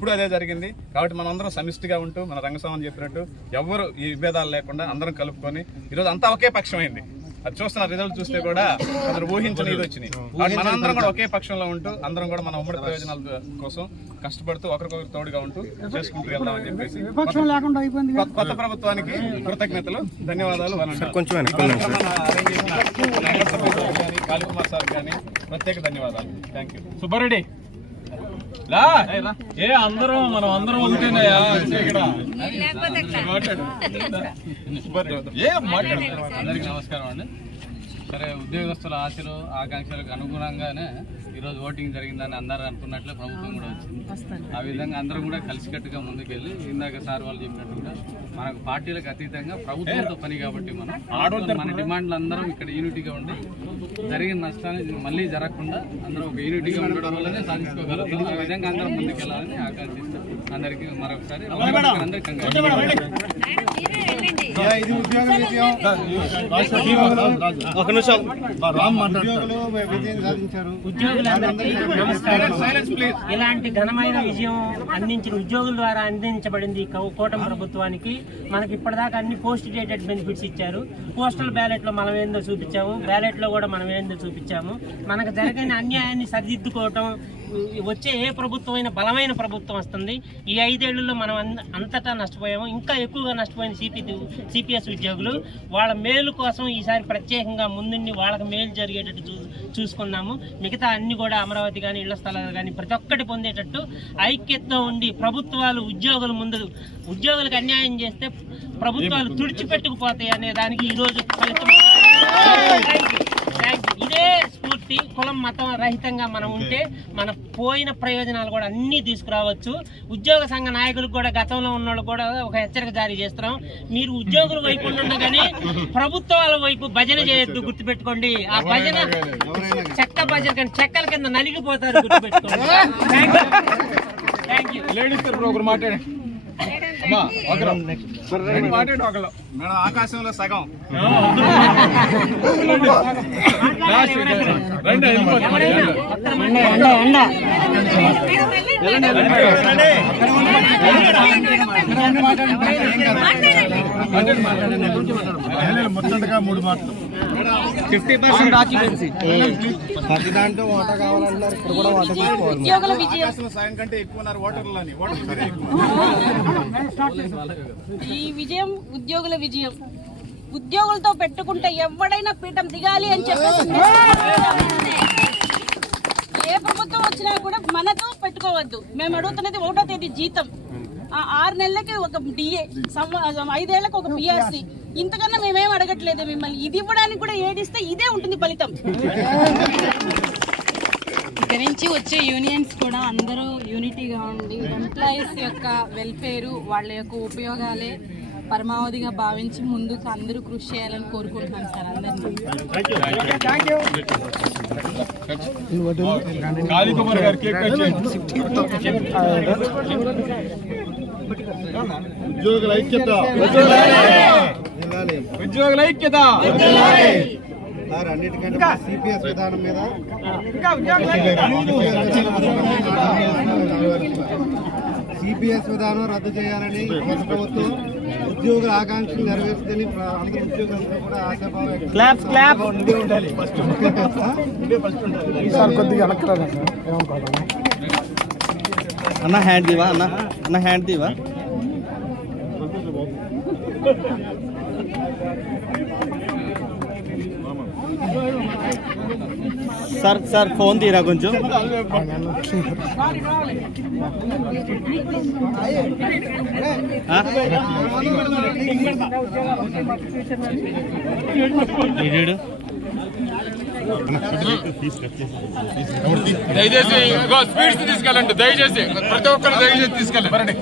ఇప్పుడు అదే జరిగింది. కాబట్టి మనందరం సమిష్టిగా ఉంటూ మన రంగస్వామి చెప్పినట్టు ఎవరు ఈ విభేదాలు లేకుండా అందరం కలుపుకొని ఈరోజు అంతా ఒకే పక్షమైంది. అది చూస్తున్న రిజల్ట్ చూస్తే కూడా అందరూ ఊహించని ఇది వచ్చినాయి. మనందరం కూడా ఒకే పక్షంలో ఉంటూ అందరం కూడా మన ఉమ్మడి ప్రయోజనాల కోసం కష్టపడుతూ ఒకరికొకరు తోడుగా ఉంటూ చేసుకుంటూ వెళ్దామని చెప్పేసి కొత్త ప్రభుత్వానికి కృతజ్ఞతలు, ధన్యవాదాలు. కాళీకుమార్ సార్ కానీ ప్రత్యేక ధన్యవాదాలు. Thank you. సుబ్బారెడ్డి అందరం మనం అందరం ఉంటేనయ్యా అందరికి నమస్కారం అండి. సరే, ఉద్యోగస్తుల ఆశలు ఆకాంక్షలకు అనుగుణంగానే ఈరోజు ఓటింగ్ జరిగిందని అందరూ అనుకున్నట్లే ప్రభుత్వం కూడా వచ్చింది. ఆ విధంగా అందరం కూడా కలిసికట్టుగా ముందుకెళ్ళి ఇందాక సార్ వాళ్ళు చెప్పినట్టు కూడా మనకు పార్టీలకు అతీతంగా ప్రభుత్వంతో పని కాబట్టి మన డిమాండ్లు అందరం ఇక్కడ యూనిటీగా ఉండి జరిగిన నష్టాన్ని మళ్ళీ జరగకుండా అందరం ఒక యూనిటీగా ఉండడం వల్లనే సాధించుకోగలుగుతాం. ఆ విధంగా అందరం ముందుకెళ్ళాలని ఆకాంక్షిస్తాం. అందరికీ మరొకసారి ఇలాంటి ఘనమైన విజయం అందించిన ఉద్యోగుల ద్వారా అందించబడింది కూటమి ప్రభుత్వానికి. మనకి ఇప్పటిదాకా అన్ని పోస్ట్ డేటెడ్ బెనిఫిట్స్ ఇచ్చారు. పోస్టల్ బ్యాలెట్ లో మనం ఏందో చూపించాము, బ్యాలెట్ లో కూడా మనం ఏందో చూపించాము. మనకు జరిగిన అన్యాయాన్ని సరిదిద్దుకోవటం వచ్చే ఏ ప్రభుత్వం అయినా బలమైన ప్రభుత్వం వస్తుంది. ఈ 5 ఏళ్లలో మనం అంతటా నష్టపోయాము. ఇంకా ఎక్కువగా నష్టపోయిన సిపిఎస్ ఉద్యోగులు. వాళ్ళ మేలు కోసం ఈసారి ప్రత్యేకంగా ముందుండి వాళ్ళకి మేలు జరిగేటట్టు చూసుకున్నాము. మిగతా అన్ని కూడా అమరావతి కానీ ఇళ్ల స్థలాలు కానీ ప్రతి ఒక్కటి పొందేటట్టు ఐక్యతతో ఉండి ప్రభుత్వాలు ఉద్యోగులకు అన్యాయం చేస్తే ప్రభుత్వాలు తుడిచిపెట్టుకుపోతాయి అనే దానికి ఈరోజు ఫలితం. ఇదే స్ఫూర్తి. కులం మతం రహితంగా మనం ఉంటే మన పోయిన ప్రయోజనాలు కూడా అన్నీ తీసుకురావచ్చు. ఉద్యోగ సంఘ నాయకులకు కూడా గతంలో ఉన్న వాళ్ళు కూడా ఒక హెచ్చరిక జారీ చేస్తున్నాం. మీరు ఉద్యోగుల వైపు ఉండగా కానీ ప్రభుత్వాల వైపు భజన చేయొద్దు, గుర్తుపెట్టుకోండి. ఆ భజన చెక్క భజన కానీ చెక్కల కింద నలిగిపోతారు, గుర్తుపెట్టుకోండి. Thank you. మేడం ఆకాశంలో సగం మొత్తంగా 3 మాటలు 50% ఆక్యుపెన్సీ. ప్రతి దాంట్లో ఓట కావాలంటున్నారు. ఇక్కడ కూడా ఓట తీసుకోవాలి. ఆకాశంలో సగం కంటే ఎక్కువ ఉన్నారు ఓటర్లని. ఈ విజయం ఉద్యోగుల విజయం. ఉద్యోగులతో పెట్టుకుంటే ఎవడైనా పీఠం దిగాలి అని చెప్పేసి ఏ ప్రభుత్వం వచ్చినా కూడా మనతో పెట్టుకోవద్దు. మేము అడుగుతున్నది 1వ తేదీ జీతం, 6 నెలలకి ఒక డిఏ, 5 ఏళ్లకు ఒక పిఆర్సీ. ఇంతకన్నా మేమేం అడగట్లేదు మిమ్మల్ని. ఇది ఇవ్వడానికి కూడా ఏడిస్తే ఇదే ఉంటుంది ఫలితం. ఇక్కడి నుంచి వచ్చే యూనియన్స్ కూడా అందరూ యూనిటీగా ఉండి ఎంప్లాయీస్ యొక్క వెల్ఫేరు, వాళ్ళ యొక్క ఉపయోగాలే పరమావధిగా భావించి ముందుకు అందరూ కృషి చేయాలని కోరుకుంటున్నాను సార్ అందరినీ. కాళీకుమార్ గారు కేక్ కట్ చేయండి. ఉద్యోగుల ఐక్యత, ఉద్యోగుల ఐక్యత. అన్నిటికంటే సిపిఎస్ విధానం మీద సిపిఎస్ విధానం రద్దు చేయాలని ప్రభుత్వం ఉద్యోగుల ఆకాంక్షలు నెరవేర్చుదని అందరూ ఉద్యోగులందరూ కూడా ఆశాభావం అన్న హ్యాండ్ దివా అన్న హ్యాండ్ దివా. సార్ ఫోన్ తీరా కొంచెం. దయచేసి స్పీడ్స్ తీసుకెళ్ళండి. దయచేసి ప్రతి ఒక్కరు దయచేసి తీసుకెళ్ళండి.